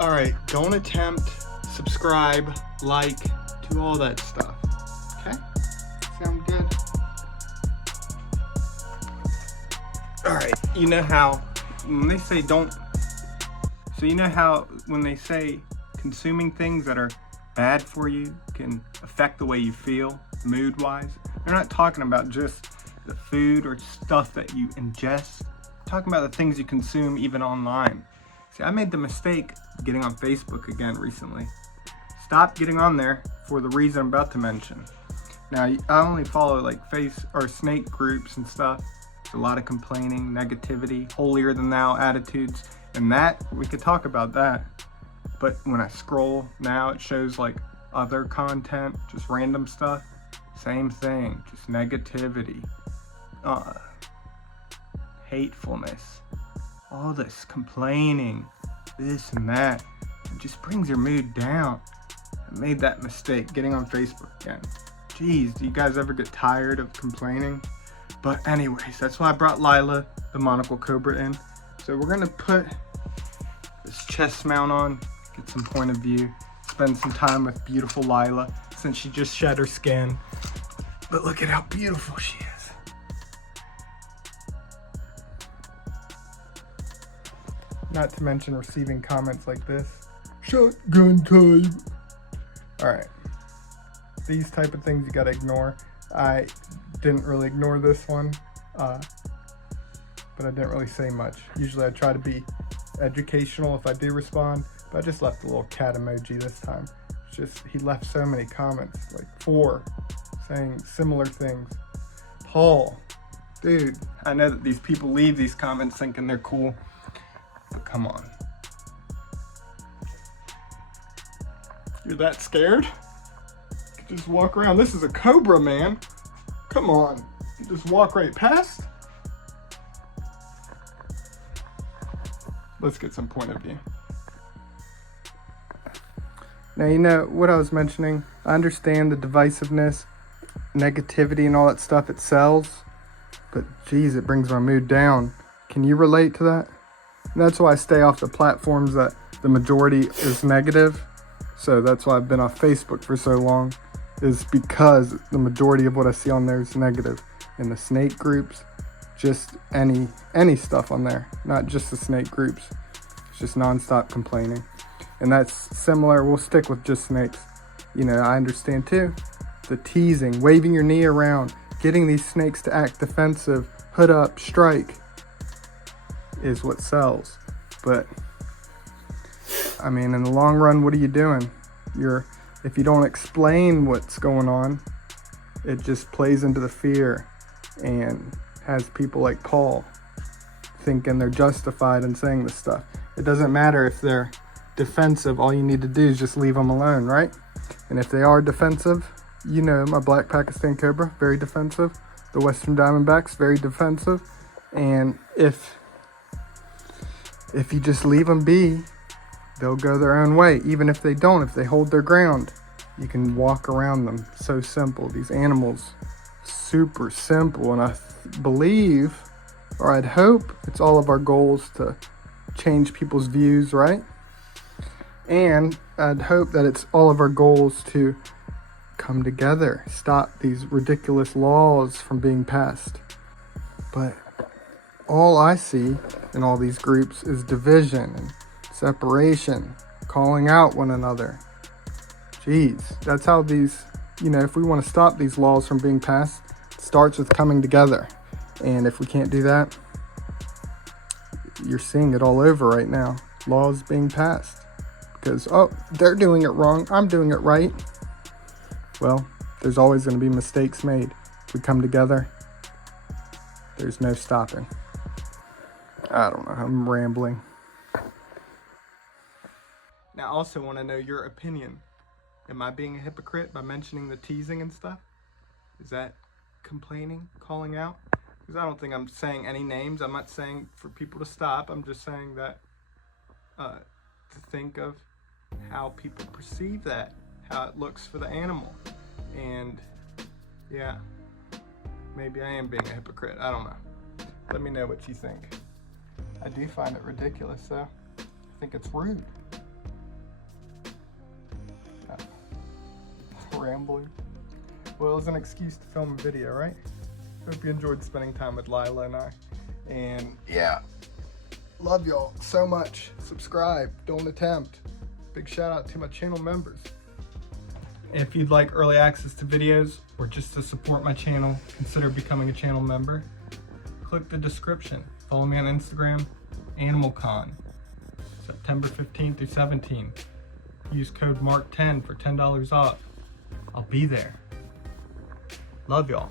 All right, don't attempt, subscribe, like, do all that stuff. Okay? Sound good? All right, you know how when they say don't, so you know how when they say consuming things that are bad for you can affect the way you feel mood-wise? They're not talking about just the food or stuff that you ingest. They're talking about the things you consume even online. See, I made the mistake of getting on Facebook again recently. Stop getting on there for the reason I'm about to mention. Now, I only follow like snake groups and stuff. There's a lot of complaining, negativity, holier than thou attitudes, and that, we could talk about that. But when I scroll now, it shows like other content, just random stuff. Same thing, just negativity, hatefulness, all this complaining, this and that. It just brings your mood down. I made that mistake getting on Facebook again. Jeez, do you guys ever get tired of complaining? But anyways, that's why I brought Lila, the monocle cobra, in. So we're gonna put this chest mount on, get some point of view, spend some time with beautiful Lila since she just shed her skin. But look at how beautiful she is. Not to mention receiving comments like this. Shotgun time. All right. These type of things you gotta ignore. I didn't really ignore this one, but I didn't really say much. Usually I try to be educational if I do respond, but I just left a little cat emoji this time. It's just, he left so many comments, like 4, saying similar things. Paul, dude, I know that these people leave these comments thinking they're cool, but come on. You're that scared? You can just walk around. This is a cobra, man. Come on. You just walk right past? Let's get some point of view. Now, you know what I was mentioning. I understand the divisiveness, negativity, and all that stuff it sells, but geez, it brings my mood down. Can you relate to that? And that's why I stay off the platforms that the majority is negative. So that's why I've been off Facebook for so long, is because the majority of what I see on there is negative. In the snake groups, just any stuff on there, not just the snake groups. It's just nonstop complaining. And that's similar, we'll stick with just snakes. You know, I understand too. The teasing, waving your knee around, getting these snakes to act defensive, hood up, strike, is what sells. But, I mean, in the long run, what are you doing? If you don't explain what's going on, it just plays into the fear and has people like Paul thinking they're justified in saying this stuff. It doesn't matter if they're defensive. All you need to do is just leave them alone, right? And if they are defensive, you know, my black Pakistan cobra, very defensive. The western diamondbacks, very defensive. And if you just leave them be, they'll go their own way. Even if they don't, if they hold their ground, you can walk around them. So simple. These animals, super simple. And I believe, or I'd hope, it's all of our goals to change people's views, right? And I'd hope that it's all of our goals to come together, stop these ridiculous laws from being passed. But all I see in all these groups is division and separation, calling out one another. Jeez, that's how these, you know, if we want to stop these laws from being passed, it starts with coming together. And if we can't do that, you're seeing it all over right now. Laws being passed. Because, oh, they're doing it wrong, I'm doing it right. Well, there's always going to be mistakes made. If we come together, there's no stopping. I don't know, I'm rambling. Now, I also want to know your opinion. Am I being a hypocrite by mentioning the teasing and stuff? Is that complaining, calling out? Because I don't think I'm saying any names. I'm not saying for people to stop. I'm just saying that to think of how people perceive that, how it looks for the animal. And yeah, maybe I am being a hypocrite. I don't know. Let me know what you think. I do find it ridiculous though. I think it's rude. rambling. Well, it was an excuse to film a video, right? Hope you enjoyed spending time with Lila and I. And yeah, love y'all so much. Subscribe, don't attempt. Big shout out to my channel members. If you'd like early access to videos or just to support my channel, consider becoming a channel member. Click the description. Follow me on Instagram, AnimalCon, September 15th through 17th. Use code MARK10 for $10 off. I'll be there. Love y'all.